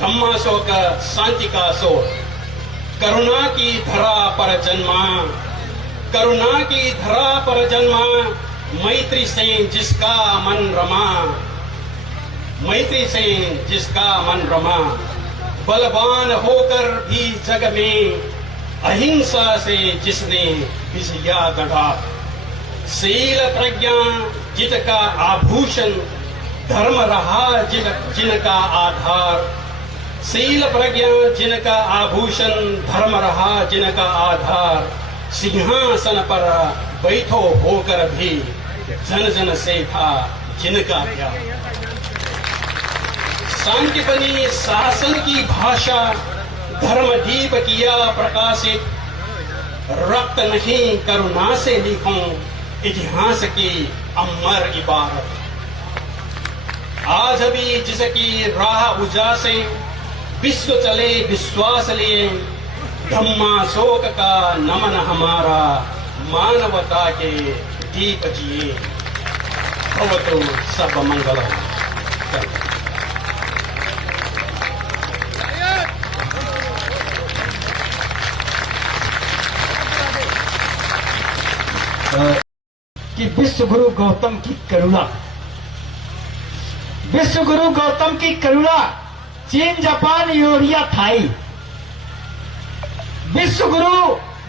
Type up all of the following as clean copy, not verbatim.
धम्माशोक शांति का शोक, करुणा की धरा पर जन्मा, करुणा की धरा पर जन्मा, मैत्री से जिसका मन रमा, मैत्री से जिसका मन रमा, बलवान होकर भी जग में अहिंसा से जिसने विजया गढ़ा, शील प्रज्ञा जिनका आभूषण, धर्म रहा जिनका आधार, शील प्रज्ञा जिनका आभूषण, धर्म रहा जिनका आधार, सिंहासन पर बैठो होकर भी जन जन से था जिनका प्यार, शांति बनी शासन की भाषा, धर्म दीप किया प्रकाशित, रक्त नहीं करुणा से लिखूं इतिहास की अमर इबारत, आज भी जिसकी राह उजा से विश्व चले विश्वास लिए, धम्माशोक का नमन हमारा, मानवता के दीप जिए, भवतु सब मंगलम। कि विश्व गुरु गौतम की करुणा, विश्व गुरु गौतम की करुणा, चीन जापान यूरोपिया थाई, विश्व गुरु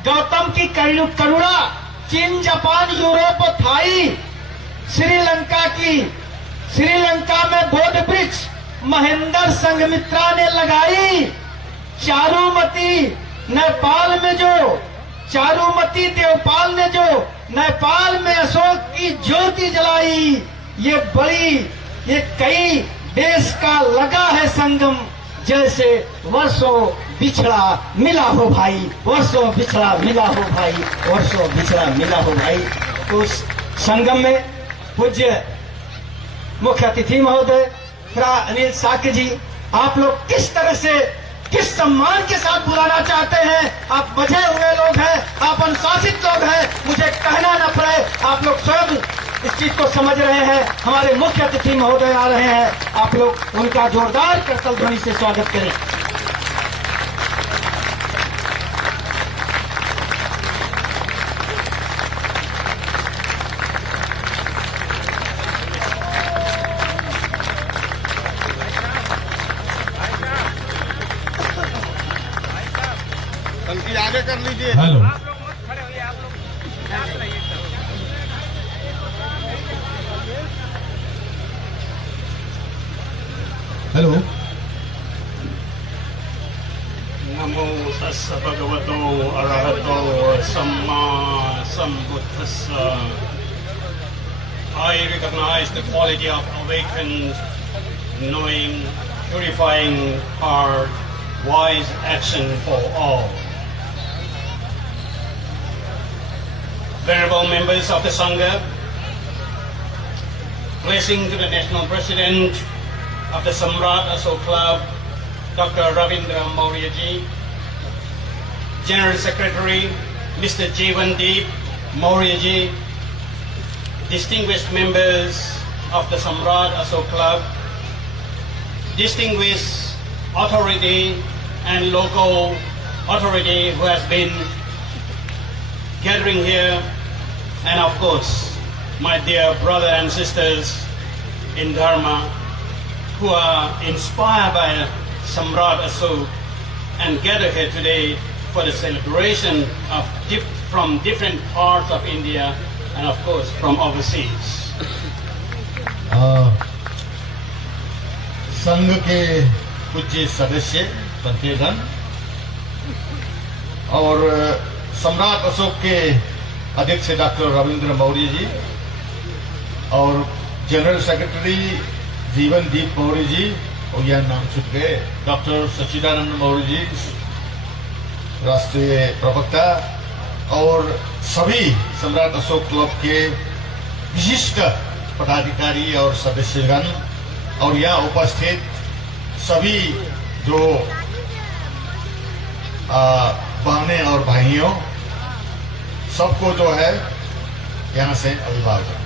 गौतम की करुणा, चीन जापान यूरोप थाई, श्रीलंका में बोध वृक्ष महेंद्र संघमित्रा ने लगाई, चारुमती नेपाल में जो, चारुमती देवपाल ने जो नेपाल में अशोक की ज्योति जलाई, ये कई देश का लगा है संगम, जैसे वर्षों बिछड़ा मिला हो भाई, वर्षों बिछड़ा मिला हो भाई, वर्षों बिछड़ा मिला हो भाई। तो उस संगम में पूज्य मुख्य अतिथि महोदय फ्रा अनिल साक्य जी, आप लोग किस तरह से, किस सम्मान के साथ बुलाना चाहते हैं। आप बझे हुए लोग हैं, आप अनुशासित लोग हैं, मुझे कहना न पड़े, आप लोग स्वयं इस चीज को समझ रहे हैं। हमारे मुख्य अतिथि महोदय आ रहे हैं, आप लोग उनका जोरदार करतल ध्वनि से स्वागत करें। आगे कर लीजिए। Hello, hello. नमो तस्स भगवतो अरहतो सम्मा सम्बुद्धस्स। I recognize the quality of awakened, knowing, purifying heart, wise action for all. Venerable members of the Sangha, blessing to the National President of the Samrat Ashok Club, Dr. Ravindra Maurya ji, General Secretary Mr. Jeevandeep Maurya ji, distinguished members of the Samrat Ashok Club, distinguished authority and local authority who has been gathering here, and of course my dear brothers and sisters in Dharma who are inspired by Samrat Ashok and gather here today for the celebration of from different parts of India and of course from overseas. संघ के पूज्य सदस्य पंथीगण और सम्राट अशोक के अध्यक्ष doctor Ravindra Maurya ji और general secretary जीवनदीप मौर्य जी, और यह नाम छूट गए, डॉक्टर सच्चिदानंद मौर्य जी राष्ट्रीय प्रवक्ता, और सभी सम्राट अशोक क्लब के विशिष्ट पदाधिकारी और सदस्यगण, और यहाँ उपस्थित सभी जो बहनें और भाइयों, सबको जो है यहाँ से अभिवादन।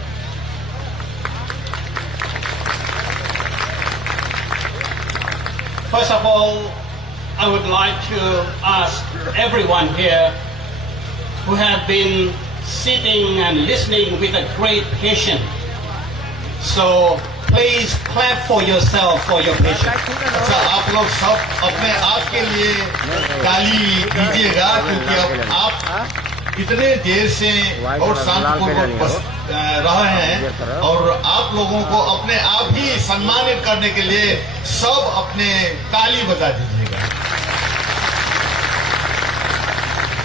First of all, I would like to ask everyone here who have been sitting and listening with a great patience. So please clap for yourself for your patience. अच्छा, आप लोग सब अपने आप के लिए ताली दीजिएगा, क्योंकि अब आप इतने देर से और शांतिपूर्वक रहे हैं और आप लोगों को अपने आप ही सम्मानित करने के लिए सब अपने ताली बजा दीजिएगा.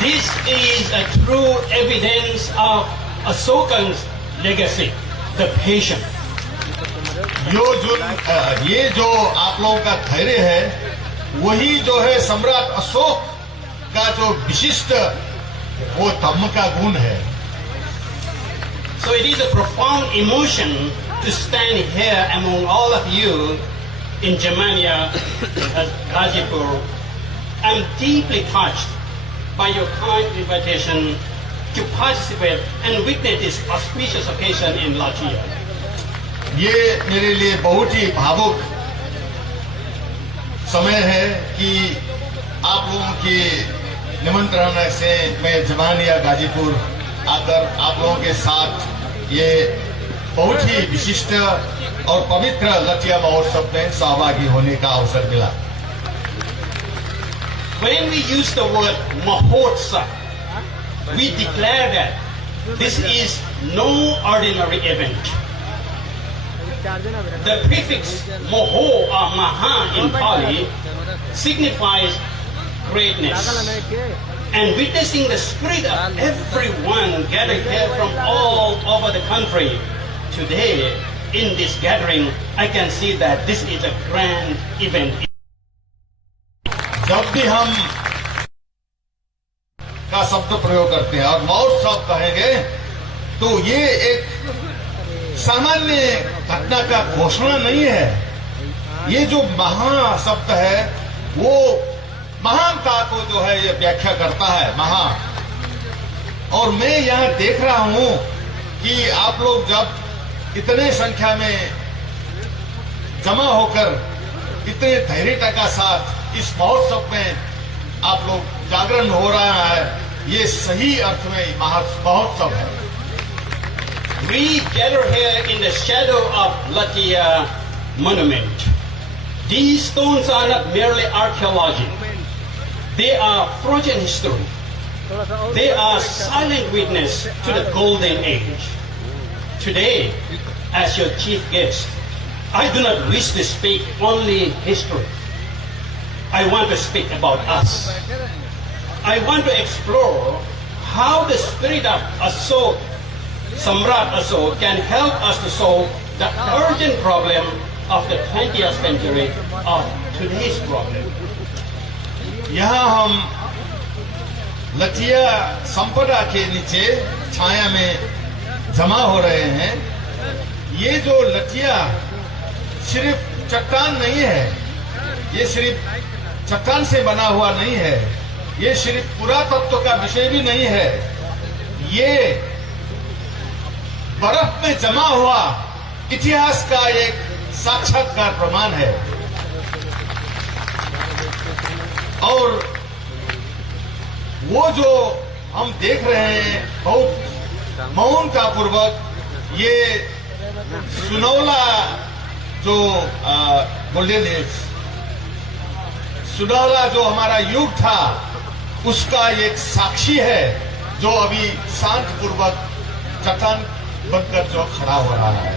This is a true evidence of Ashoka's legacy, the patience. ये जो आप लोगों का धैर्य है, वही जो है सम्राट अशोक का जो विशिष्ट वो धम्म का गुण है. So it is a profound emotion to stand here among all of you in Germania, Gazipur. I'm deeply touched by your kind invitation to participate and witness this auspicious occasion in Latvia. ये मेरे लिए बहुत ही भावुक समय है कि आप लोगों के निमंत्रण से मैं जमानिया गाजीपुर आकर आप लोगों के साथ ये बहुत ही विशिष्ट और पवित्र लठिया महोत्सव में सहभागी होने का अवसर मिला. When we use the word Mahotsav, we declare that this is no ordinary event. The prefix Moho or Maha in Pali signifies greatness. And witnessing the spirit of everyone gathered here from all over the country today in this gathering, I can see that this is a grand event. जब भी हम का शब्द प्रयोग करते हैं और महोत्सव कहेंगे तो ये एक सामान्य घटना का घोषणा नहीं है. ये जो महा शब्द है वो महानता को जो है ये व्याख्या करता है, महा. और मैं यहाँ देख रहा हूँ कि आप लोग जब इतने संख्या में जमा होकर इतने धैर्यता का साथ इस महोत्सव में आप लोग जागरण हो रहा है, ये सही अर्थ में महोत्सव है. We gather here in the shadow of Latia monument. These stones are not merely archaeology. They are frozen history. They are silent witness to the golden age. Today, as your chief guest, I do not wish to speak only history. I want to speak about us. I want to explore how the spirit of Ashok, Samrat Ashok, can help us to solve the urgent problem of the 20th century of today's problem. यहाँ हम लठिया संपदा के नीचे छाया में जमा हो रहे हैं. ये जो लठिया सिर्फ चट्टान नहीं है, ये सिर्फ चट्टान से बना हुआ नहीं है, ये सिर्फ पुरातत्व का विषय भी नहीं है, ये बर्फ में जमा हुआ इतिहास का एक साक्षात्कार प्रमाण है. और वो जो हम देख रहे हैं बहुत मौनता पूर्वक, ये सुनौला जो गोल्डन एज, सुनौला जो हमारा युग था, उसका एक साक्षी है जो अभी शांतिपूर्वक चट्टान बनकर जो खड़ा हो रहा है.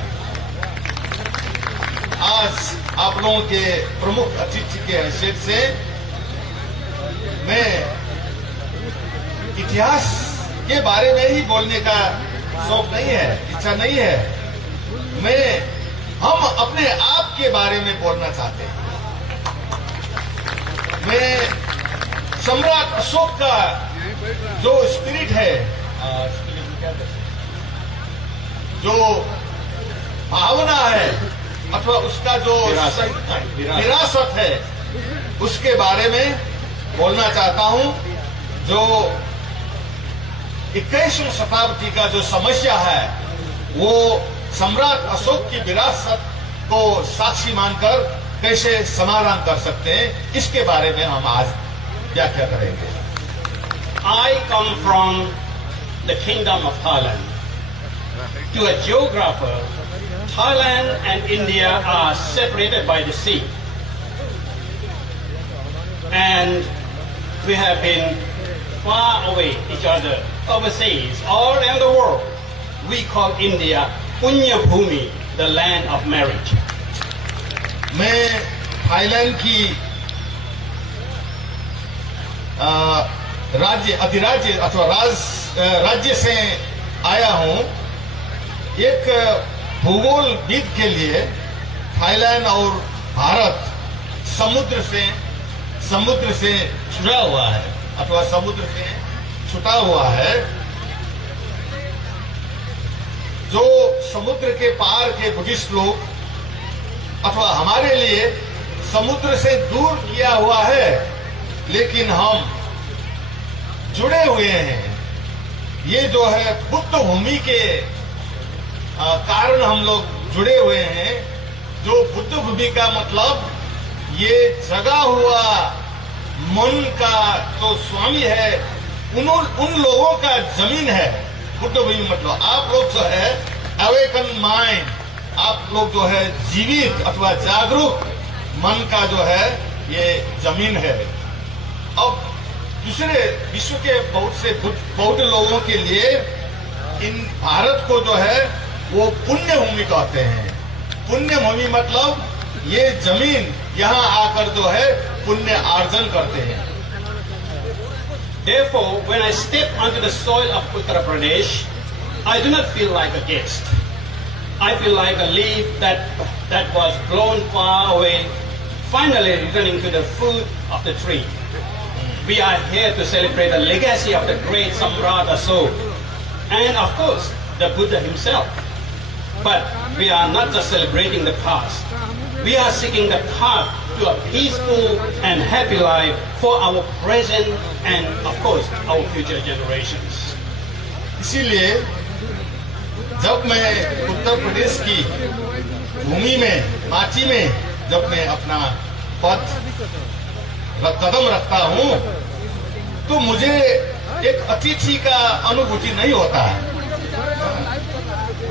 आज आप लोगों के प्रमुख अतिथि के हैसियत से मैं इतिहास के बारे में ही बोलने का शौक नहीं है, इच्छा नहीं है. हम अपने आप के बारे में बोलना चाहते हैं. मैं सम्राट अशोक का जो स्पिरिट है, जो भावना है अथवा उसका जो विरासत है, उसके बारे में बोलना चाहता हूं. जो 21वीं शताब्दी का जो समस्या है, वो सम्राट अशोक की विरासत को साक्षी मानकर कैसे समाधान कर सकते हैं, इसके बारे में हम आज व्याख्या करेंगे। I come from the kingdom of Thailand. To a geographer, Thailand and India are separated by the sea. And we have been far away each other overseas, all around the world. We call India Punya Bhumi, the land of marriage. मैं Thailand की राज्य अधिराज्य अथवा राज्य से आया हूं। एक भूगोलविद के लिए थाईलैंड और भारत समुद्र से जुड़ा हुआ है अथवा समुद्र से छुटा हुआ है। जो समुद्र के पार के बुद्धिस्ट लोग अथवा हमारे लिए समुद्र से दूर किया हुआ है, लेकिन हम जुड़े हुए हैं। ये जो है बुद्ध भूमि के कारण हम लोग जुड़े हुए हैं। जो बुद्ध भूमि का मतलब ये जगा हुआ मन का जो स्वामी है, उन लोगों का जमीन है बुद्ध भूमि। मतलब आप लोग जो है अवेकन माइंड, आप लोग जो है जीवित अथवा जागरूक मन का जो है ये जमीन है। अब दूसरे विश्व के बहुत से बौद्ध लोगों के लिए इन भारत को जो है वो पुण्य भूमि कहते हैं। पुण्य भूमि मतलब ये जमीन यहाँ आकर जो है पुण्य अर्जन करते हैं। Therefore, when I step onto the soil of Uttar Pradesh, I do not feel like a guest. I feel like a leaf that was blown far away, finally returning to the fruit of the tree. We are here to celebrate the legacy of the great Samrat Ashoka and, of course, the Buddha himself. But we are not just celebrating the past. We are seeking the path to a peaceful and happy life for our present and, of course, our future generations. इसीलिए जब मैं उत्तर प्रदेश की भूमि में, माटी में जब मैं अपना कदम रखता हूं, तो मुझे एक अतिथि का अनुभूति नहीं होता है।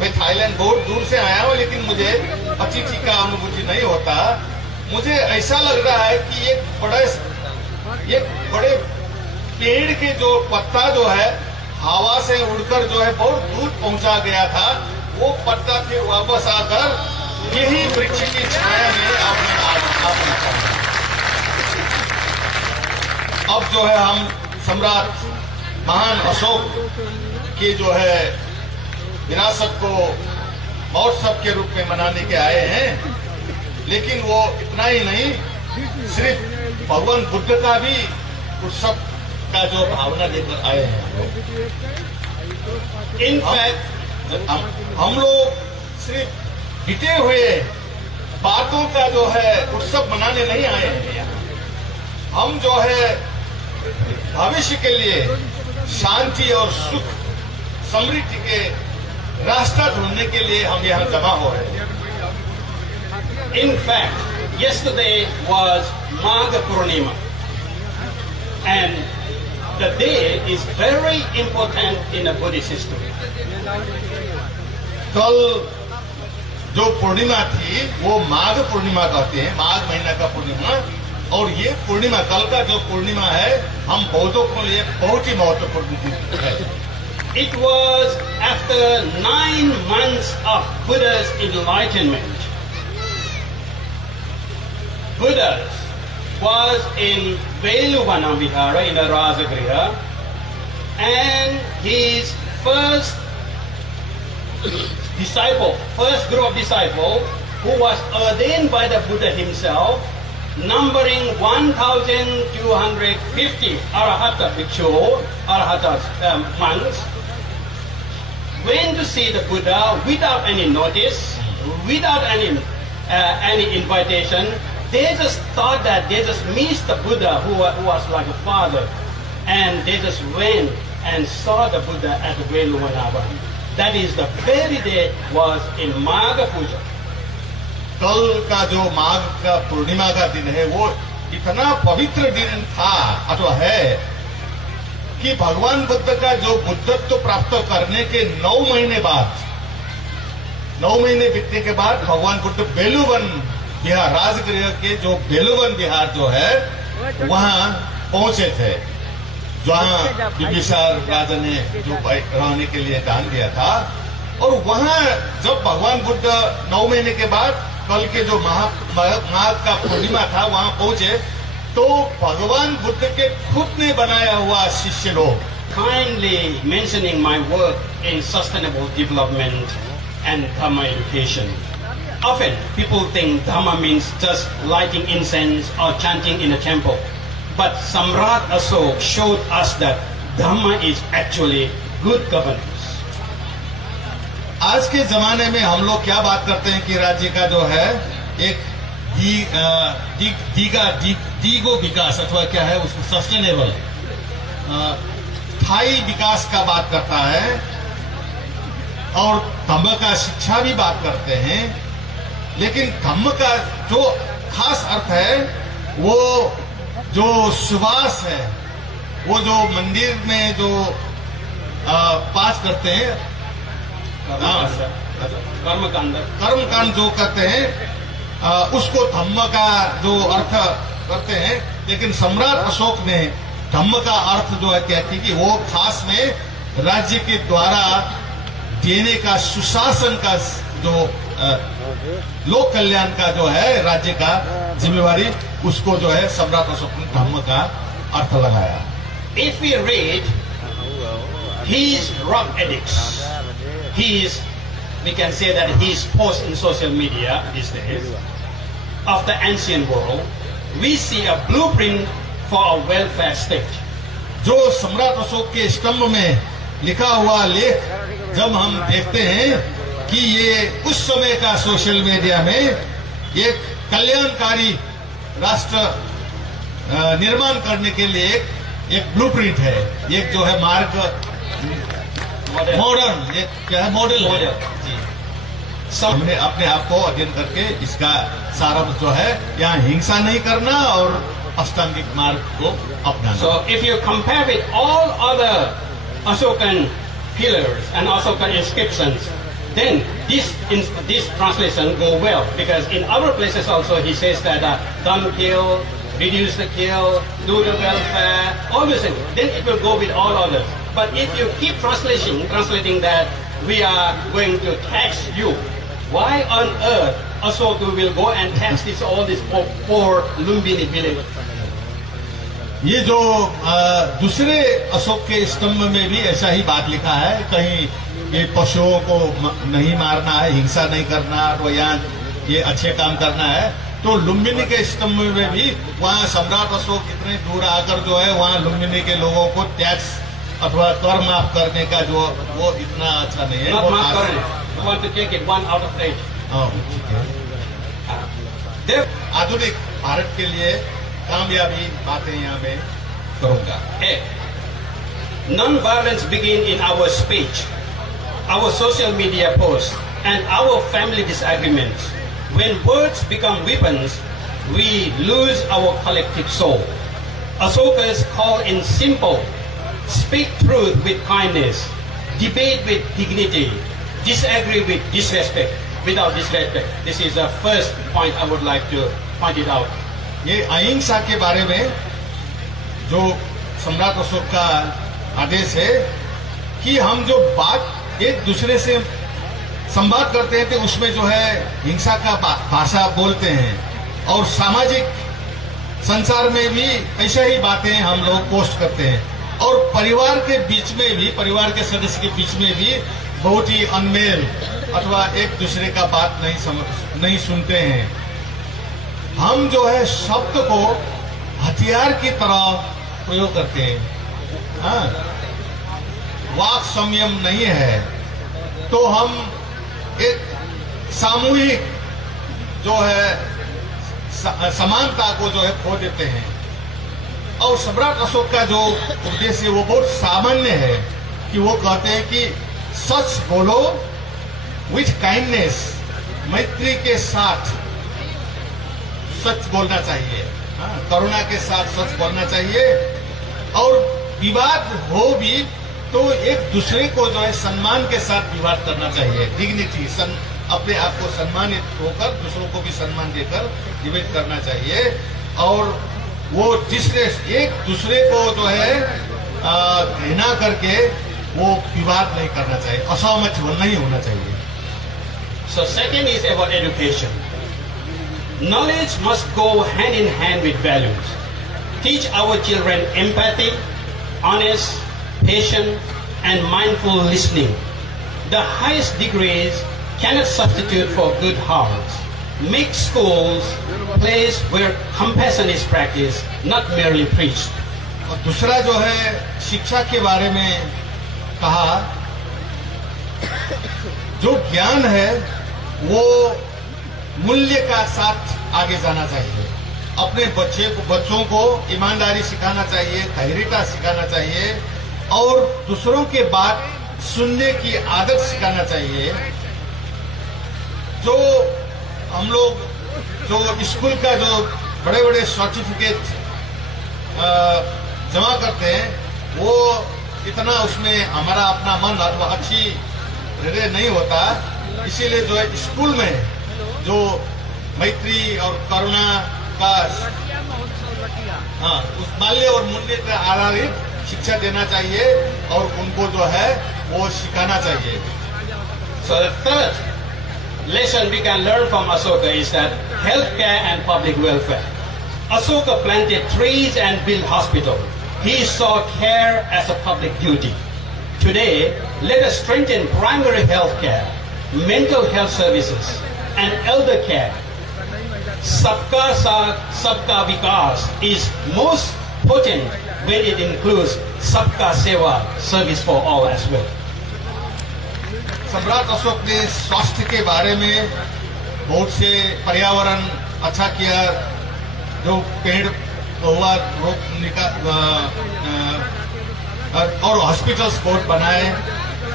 मैं थाईलैंड बहुत दूर से आया हूं, लेकिन मुझे अतिथि का अनुभूति नहीं होता। मुझे ऐसा लग रहा है कि एक बड़े पेड़ के जो पत्ता जो है हवा से उड़कर जो है बहुत दूर पहुंचा गया था, वो पत्ता फिर वापस आकर यही वृक्ष की छाया में अब जो है हम सम्राट महान अशोक के जो है विरासत को महोत्सव के रूप में मनाने के आए हैं। लेकिन वो इतना ही नहीं, सिर्फ भगवान बुद्ध का भी उत्सव का जो भावना लेकर आए हैं। इनफैक्ट हम लोग सिर्फ बीते हुए बातों का जो है उत्सव मनाने नहीं आए हैं। हम जो है भविष्य के लिए शांति और सुख समृद्धि के रास्ता ढूंढने के लिए हम यहाँ जमा हो रहे हैं। In fact, yesterday was Magha Purnima, and the day is very important in the Buddhist history. कल जो पूर्णिमा थी वो माघ पूर्णिमा कहते हैं, माघ महीना का पूर्णिमा। और ये पूर्णिमा, कल का जो पूर्णिमा है, हम बौद्धों के लिए बहुत ही महत्वपूर्ण दिन है। It was after 9 months of Buddha's enlightenment. Buddha was in Veluvana Vihara in the Rajagriha, and his first group of disciples, who was ordained by the Buddha himself, numbering 1,250 Arahata bhikshu, Arahata monks, went to see the Buddha without any notice, without any invitation. They just thought that they just missed the Buddha who was like a father, and they just went and saw the Buddha at the Veluvanava. That is, the very day was in Magha Puja. कल का जो माघ का पूर्णिमा का दिन है वो इतना पवित्र दिन था अथवा है कि भगवान बुद्ध का जो बुद्धत्व प्राप्त करने के 9 महीने बाद 9 महीने बीतने के बाद भगवान बुद्ध बेलूवन बिहार राजगृह के जो बेलूवन बिहार जो है वहां पहुंचे थे, जहां बिंबिसार राजा ने जो रहने के लिए दान दिया था। और वहां जब भगवान बुद्ध 9 महीने के बाद कल के जो माघ का पूर्णिमा था वहां पहुंचे तो भगवान बुद्ध के खुद ने बनाया हुआ शिष्य लोग Kindly mentioning my work in sustainable development and Dhamma education. Often people think Dhamma means just lighting incense or chanting in a temple. But Samrat Asok showed us that Dhamma is actually good governance. आज के जमाने में हम लोग क्या बात करते हैं कि राज्य का जो है एक दीगो विकास अथवा क्या है उसको सस्टेनेबल स्थायी विकास का बात करता है और धम्म का शिक्षा भी बात करते हैं। लेकिन धम्म का जो खास अर्थ है वो जो सुवास है, वो जो मंदिर में जो पाठ करते हैं कर्म कांड जो करते हैं उसको धम्म का जो अर्थ करते हैं। लेकिन सम्राट अशोक ने धम्म का अर्थ जो है कहती कि वो खास में राज्य के द्वारा देने का सुशासन का जो लोक कल्याण का जो है राज्य का जिम्मेवारी उसको जो है सम्राट अशोक ने धम्म का अर्थ लगाया। If we read his rock edicts, we can say that his post in social media these days of the ancient world, we see a blueprint for a welfare state. जो सम्राट अशोक के स्तंभ में लिखा हुआ लेख जब हम देखते हैं कि ये उस समय का सोशल मीडिया में एक कल्याणकारी राष्ट्र निर्माण करने के लिए एक ब्लूप्रिंट है, एक जो है मार्ग मॉडर्न एक क्या है मॉडल जी। हमने अपने आप को अध्ययन करके इसका सारा जो है यहाँ हिंसा नहीं करना और अष्टांगिक मार्ग को अपनाना। So if you compare with all other Ashokan pillars and Ashokan inscriptions, then this translation go well, because in other places also he says that don't kill, reduce the kill, do the welfare, all these things. Then it will go with all others. But if you keep translating that we are going to tax you, why on earth Ashoka will go and tax all these poor Lumbini village? ये जो दूसरे अशोक के स्तंभ में भी ऐसा ही बात लिखा है, कहीं ये पशुओं को नहीं मारना है, हिंसा नहीं करना, तो यहाँ ये अच्छे काम करना है। तो लुम्बिनी के स्तंभ में भी वहाँ सम्राट अशोक इतने दूर आकर जो है वहाँ लुम्बिनी के लोगों को टैक्स अथवा कर माफ करने का जो वो इतना अच्छा नहीं है। Not माफ करें, you want to take it 1 out of 8. आधुनिक भारत के लिए कामयाबी बातें यहाँ मैं करूँगा। Non-violence begin in our speech, our social media posts, and our family disagreements. When words become weapons, we lose our collective soul. Ashoka's call in simple: speak truth with kindness, debate with dignity, disagree with disrespect, without disrespect. This is the first point I would like to point it out. ये अहिंसा के बारे में जो सम्राट अशोक का आदेश है कि हम जो बात एक दूसरे से संवाद करते हैं तो उसमें जो है हिंसा का भाषा बोलते हैं, और सामाजिक संसार में भी ऐसा ही बातें हम लोग पोस्ट करते हैं, और परिवार के बीच में भी, परिवार के सदस्य के बीच में भी बहुत ही अनमेल अथवा एक दूसरे का बात नहीं सुनते हैं। हम जो है शब्द को हथियार की तरह प्रयोग करते हैं। हाँ, वाक संयम नहीं है तो हम एक सामूहिक जो है समानता को जो है खो देते हैं। और सम्राट अशोक का जो उद्देश्य है वो बहुत सामान्य है कि वो कहते हैं कि सच बोलो विथ काइंडनेस, मैत्री के साथ सच बोलना चाहिए, करुणा के साथ सच बोलना चाहिए। और विवाद हो भी तो एक दूसरे को जो है सम्मान के साथ विवाद करना चाहिए, डिग्निटी, अपने आप को सम्मानित होकर दूसरों को भी सम्मान देकर डिबेट करना चाहिए। और वो एक दूसरे को जो है घृणा करके वो विवाद नहीं करना चाहिए, असहमत नहीं होना चाहिए। So second is about education. Knowledge must go hand in hand with values. Teach our children empathy, honest, patient, and mindful listening. The highest degrees cannot substitute for good hearts. Make schools a place where compassion is practiced, not merely preached. और दूसरा जो है शिक्षा के बारे में कहा, जो ज्ञान है वो मूल्य का साथ आगे जाना चाहिए। अपने बच्चों को ईमानदारी सिखाना चाहिए, धैर्यता सिखाना चाहिए और दूसरों के बात सुनने की आदत सिखाना चाहिए। जो हम लोग जो स्कूल का जो बड़े बड़े सर्टिफिकेट जमा करते हैं, वो इतना उसमें हमारा अपना मन अथवा अच्छी हृदय नहीं होता। इसीलिए जो है स्कूल में जो मैत्री और करुणा का उस बाल्य और मूल्य पर आधारित शिक्षा देना चाहिए और उनको जो है वो सिखाना चाहिए। So the third lesson we can learn from Ashoka is that healthcare and public welfare. Ashoka planted trees and built hospitals. He saw care as a public duty. Today, let us strengthen primary health care, mental health services, and elder care. Sabka Saath, Sabka Vikas is most potent when it includes Sabka Seva, service for all as well. सम्राट अशोक ने स्वास्थ्य के बारे में बहुत से पर्यावरण अच्छा किया, जो पेड़ हुआ और हॉस्पिटल्स बहुत बनाए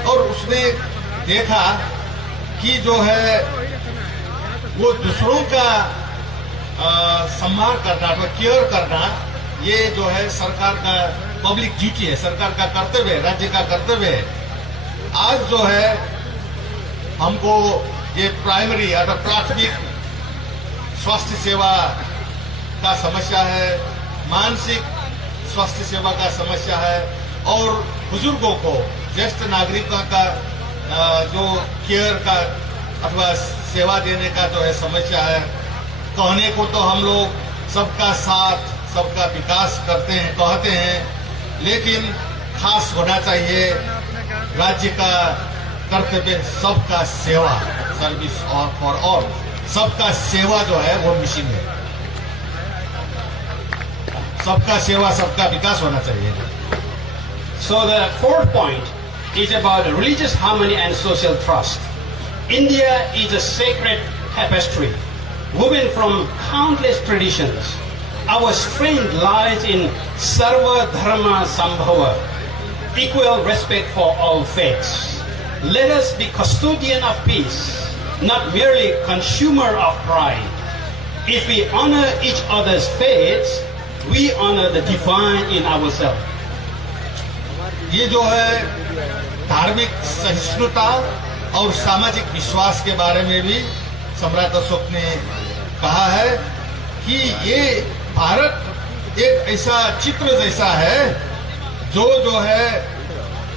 और उसने देखा कि जो है वो दूसरों का सम्मान करना अथवा केयर करना, ये जो है सरकार का पब्लिक ड्यूटी है, सरकार का कर्तव्य है, राज्य का कर्तव्य है। आज जो है हमको ये प्राइमरी अथवा प्राथमिक स्वास्थ्य सेवा का समस्या है, मानसिक स्वास्थ्य सेवा का समस्या है और बुजुर्गों को, ज्येष्ठ नागरिकों का जो केयर का अथवा सेवा देने का जो है समस्या है। कहने को तो हम लोग सबका साथ सबका विकास करते हैं, कहते हैं, लेकिन खास होना चाहिए राज्य का कर्तव्य सबका सेवा, सर्विस और फॉर ऑल, सबका सेवा जो है वो मिशन है। सबका सेवा सबका विकास होना चाहिए। So the fourth point is about religious harmony and social trust. India is a sacred tapestry, woven from countless traditions. Our strength lies in Sarva Dharma Sambhava, equal respect for all faiths. Let us be custodian of peace, not merely consumer of pride. If we honor each other's faiths, we honor the divine in ourselves. ये जो है धार्मिक सहिष्णुता और सामाजिक विश्वास के बारे में भी सम्राट अशोक ने कहा है कि ये भारत एक ऐसा चित्र जैसा है जो है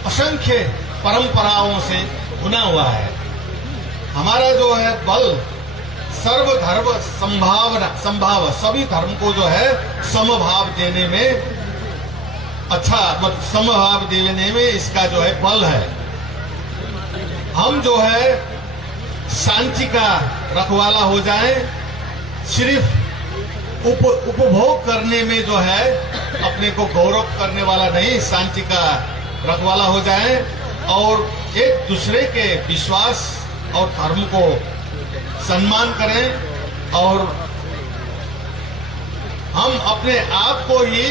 असंख्य परंपराओं से बुना हुआ है। हमारा जो है बल सर्वधर्म संभाव, सभी धर्म को जो है समभाव देने में, अच्छा मतलब समभाव देने में इसका जो है बल है। हम जो है शांति का रखवाला हो जाए, सिर्फ उपभोग करने में जो है अपने को गौरव करने वाला नहीं, शांति का रखवाला हो जाए और एक दूसरे के विश्वास और धर्म को सम्मान करें और हम अपने आप को ही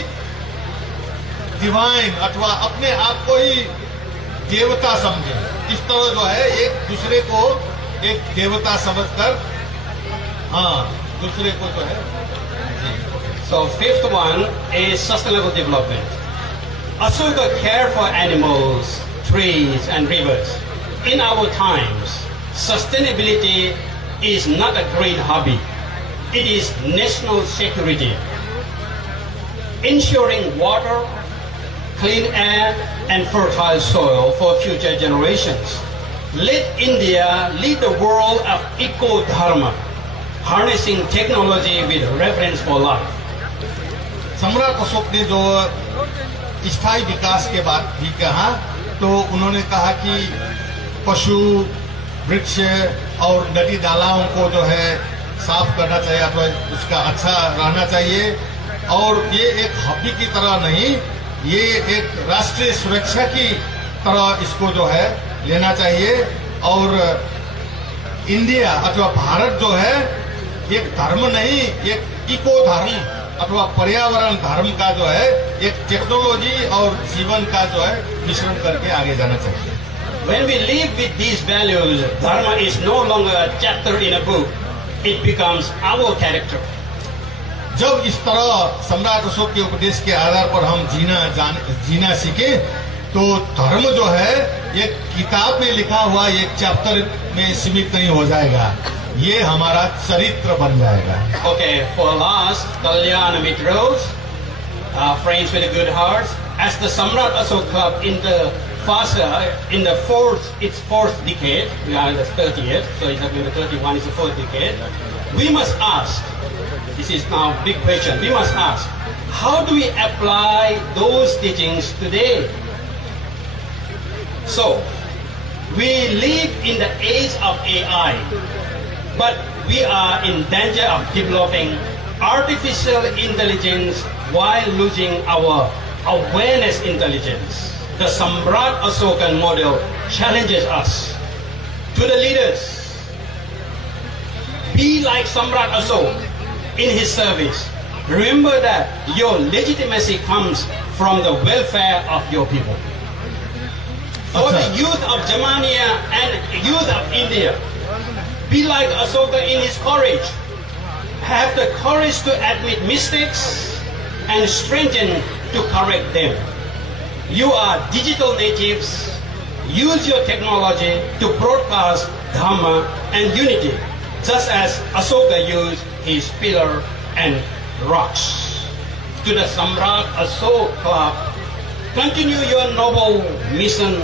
डिवाइन अथवा अपने आप को ही देवता समझें। इस तरह जो है एक दूसरे को एक देवता समझकर दूसरे को जो है So fifth one is sustainable development. Ashoka care for animals, trees and rivers. In our times, sustainability is not a great hobby. It is national security. Ensuring water, clean air and fertile soil for future generations. Let India lead the world of eco-dharma, harnessing technology with reverence for life. सम्राट अशोक ने जो स्थायी विकास के बात भी कहा, तो उन्होंने कहा कि पशु, वृक्ष और नदी नालाओं को जो है साफ करना चाहिए अथवा उसका अच्छा रहना चाहिए, और ये एक हॉबी की तरह नहीं, ये एक राष्ट्रीय सुरक्षा की तरह इसको जो है लेना चाहिए। और इंडिया अथवा भारत जो है एक धर्म नहीं, एक इको धर्म अथवा पर्यावरण धर्म का जो है एक टेक्नोलॉजी और जीवन का जो है मिश्रण करके आगे जाना चाहिए। When we live with these values, dharma is no longer a chapter in a book. It becomes our character. जब इस तरह सम्राट अशोक के उपदेश के आधार पर हम जीना सीखे, तो धर्म जो है एक किताब में लिखा हुआ एक चैप्टर में सीमित नहीं हो जाएगा, ये हमारा चरित्र बन जाएगा। Okay, for last, Kalyana Mitros, friends with a good heart, as the Samrat Ashok Club in the fourth decade, we are in the 30th, so it's not going to 31, it's the fourth decade. We must ask, this is now a big question, we must ask, how do we apply those teachings today? So, we live in the age of AI, but we are in danger of developing artificial intelligence while losing our awareness intelligence. The Samrat Ashokan model challenges us. To the leaders, be like Samrat Ashok in his service. Remember that your legitimacy comes from the welfare of your people. For the youth of Jamania and youth of India, be like Ashoka in his courage. Have the courage to admit mistakes and strengthen to correct them. You are digital natives. Use your technology to broadcast Dhamma and unity, just as Ashoka used his pillar and rocks. To the Samrat Ashok Club, continue your noble mission.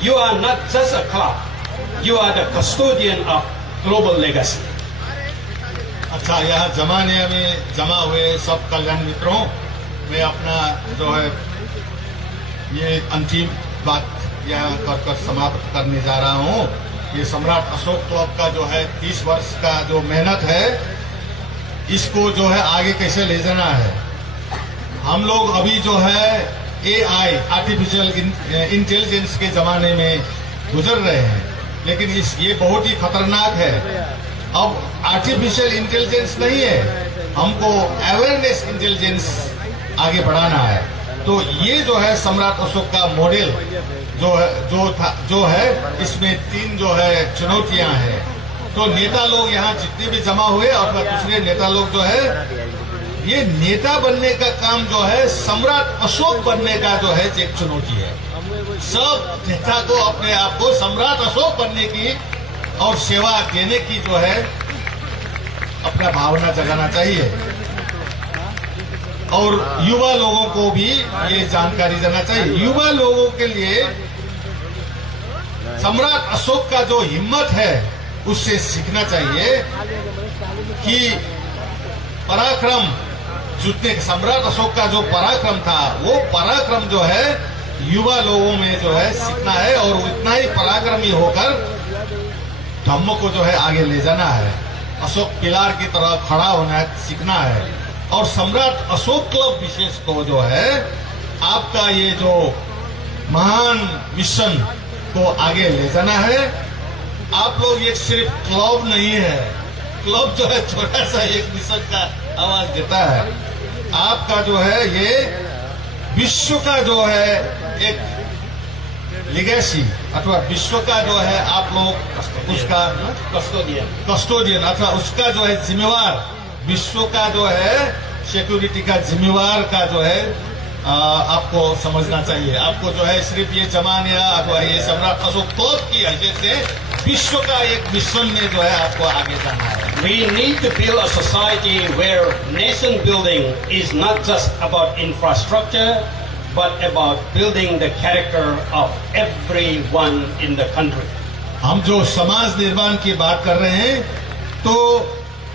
You are not just a club. You are the custodian of global legacy. अच्छा, यहाँ जमानिया में जमा हुए सब कल्याण मित्रों, मैं अपना जो है ये अंतिम बात यहाँ कर समाप्त करने जा रहा हूँ। ये सम्राट अशोक क्लब का जो है 30 वर्ष का जो मेहनत है, इसको जो है आगे कैसे ले जाना है। हम लोग अभी जो है AI आर्टिफिशियल इंटेलिजेंस के जमाने में गुजर रहे हैं, लेकिन ये बहुत ही खतरनाक है। अब आर्टिफिशियल इंटेलिजेंस नहीं है, हमको अवेयरनेस इंटेलिजेंस आगे बढ़ाना है। तो ये जो है सम्राट अशोक का मॉडल जो है इसमें 3 जो है चुनौतियां हैं। तो नेता लोग यहाँ जितने भी जमा हुए और दूसरे नेता लोग जो है, ये नेता बनने का काम जो है सम्राट अशोक बनने का जो है एक चुनौती है। सब नेता को अपने आप को सम्राट अशोक बनने की और सेवा देने की जो है अपना भावना जगाना चाहिए, और युवा लोगों को भी ये जानकारी देना चाहिए। युवा लोगों के लिए सम्राट अशोक का जो हिम्मत है उससे सीखना चाहिए कि पराक्रम जुटने, सम्राट अशोक का जो पराक्रम था, वो पराक्रम जो है युवा लोगों में जो है सीखना है, और उतना ही पराक्रमी होकर धम्म को जो है आगे ले जाना है। अशोक पिलार की तरह खड़ा होना है, सीखना है। और सम्राट अशोक क्लब विशेष को जो है आपका ये जो महान मिशन को आगे ले जाना है। आप लोग एक सिर्फ क्लब नहीं है, क्लब जो है छोटा सा एक मिशन का आवाज देता है। आपका जो है ये विश्व का जो है एक लिगेसी अथवा विश्व का जो है आप लोग उसका कस्टोडियन अथवा उसका जो है जिम्मेवार, विश्व का जो है सिक्योरिटी का जिम्मेवार का जो है आपको समझना चाहिए। आपको जो है सिर्फ ये जमान या जो है ये सम्राट अशोक तोप की हैसियत से विश्व का एक मिशन में जो है आपको आगे जाना है। We need to build a society where nation building is not just about infrastructure, but about building the character of everyone in the country. हम जो समाज निर्माण की बात कर रहे हैं, तो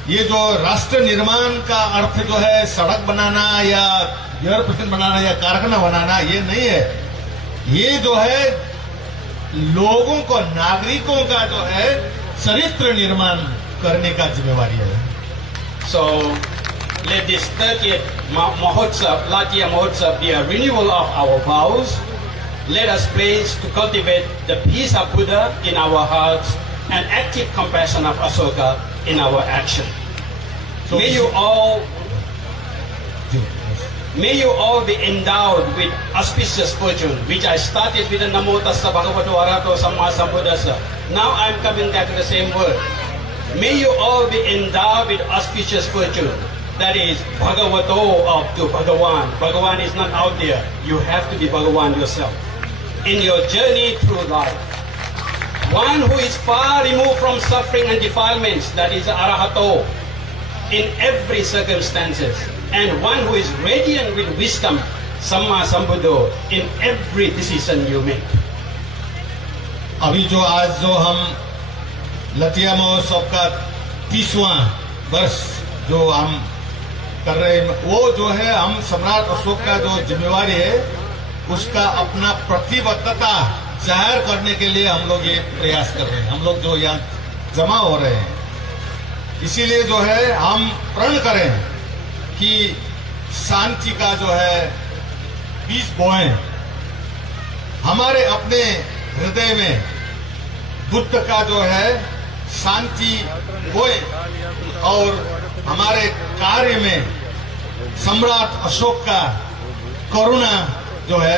ये जो राष्ट्र निर्माण का अर्थ जो है सड़क बनाना या एयरप्लेन बनाना या कारखाना बनाना, ये नहीं है। ये जो है लोगों को, नागरिकों का जो है चरित्र निर्माण करने का जिम्मेवारी है। So let this 30th Mahotsav, Latya Mahotsav, be a renewal of our vows. Let us pledge to cultivate the peace of Buddha in our hearts and active compassion of Asoka in our action. So May you all be endowed with auspicious fortune, which I started with the Namo Tassa Bhagavato Arahato Samma Sambuddhassa. Now I am coming back to the same word. May you all be endowed with auspicious fortune. That is Bhagavato up to Bhagavan. Bhagavan is not out there. You have to be Bhagavan yourself. In your journey through life. One who is far removed from suffering and defilements, that is Arahato, in every circumstances. And one who is radiant with wisdom, Samma Sambuddho, in every decision you make. अभी जो आज जो हम लतिया महोत्सव का 30वां वर्ष जो हम कर रहे हैं, वो जो है हम सम्राट अशोक का जो जिम्मेवारी है उसका अपना प्रतिबद्धता जाहिर करने के लिए हम लोग ये प्रयास कर रहे हैं। हम लोग जो यहाँ जमा हो रहे हैं, इसीलिए जो है हम प्रण करें कि शांति का जो है बीज बोएं, हमारे अपने हृदय में बुद्ध का जो है शांति बोए और हमारे कार्य में सम्राट अशोक का करुणा जो है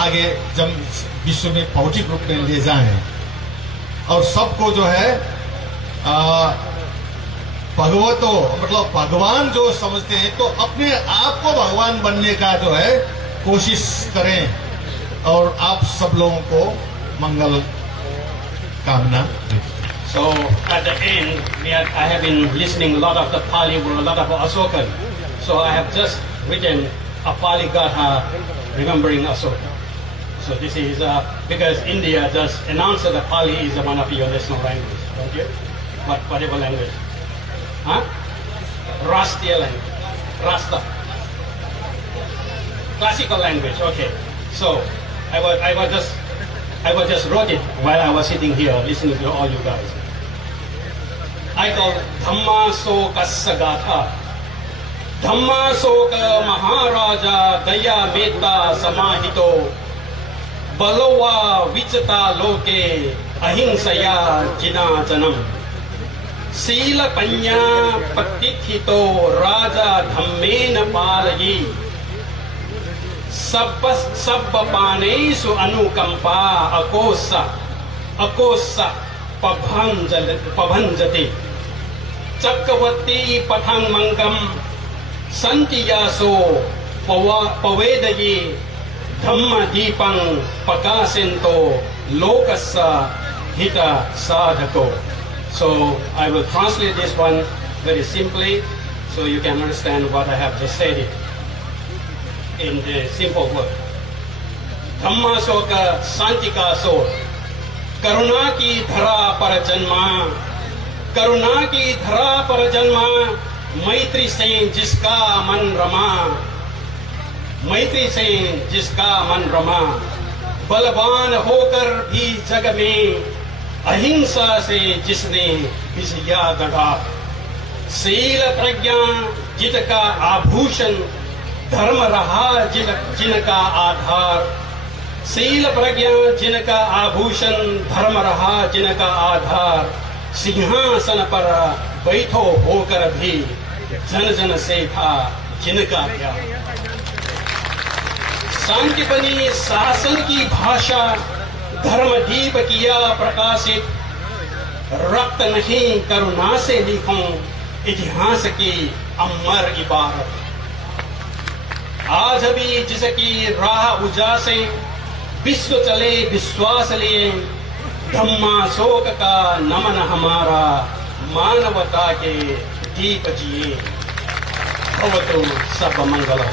आगे जब विश्व में भौतिक रूप में ले जाएं और सबको जो है भगवतो मतलब भगवान जो समझते हैं, तो अपने आप को भगवान बनने का जो है कोशिश करें और आप सब लोगों को मंगल कामना। So at the end, I have been listening a lot of the Pali, a lot of Asokan. So I have just written a Pali Gatha remembering Asoka. So this is because India just announced that Pali is one of your national language, don't you? Whatever language. Huh? Rashtriya language. Rasta. Classical language, okay. So I was just wrote it while I was sitting here listening to all you guys. I call Dhamma Soka Gatha. Dhamma Soka Maharaja Daya Metta Samahito Balawa Vichata Loke Ahingsaya Jinajanam Sila Panya Patithito Raja Dhammena Palayi Sabba Panesu Anukampa Akosa Pabhanjati Chakravati Patang Mangam Santiyaso Pavedayi Dhamma Dipang Pakasento Lokasa Hita Sadhako. So I will translate this one very simply so you can understand what I have just said it in the simple word. Dhamma Soka Santika So Karuna ki dhara par janma Karuna ki dhara par janma Maitri se jiska man rama Maitri se jiska man rama Balban hokar bhi jag mein Ahimsa se jisne vijaya gada Sila pragya jitaka abhushan Dharma raha jinka aadhar Sila pragya jinka abhushan Dharma raha jinka aadhar Singhasana par baitho hokar bhi Jan jan se tha jinka kya शांति बनी शासन की भाषा धर्म दीप किया प्रकाशित रक्त नहीं करुणा से लिखूं इतिहास की अमर इबारत आज भी जिसकी राह उजासे विश्व चले विश्वास लिए धम्मा शोक का नमन हमारा मानवता के दीप जिए भवतु सब मंगल।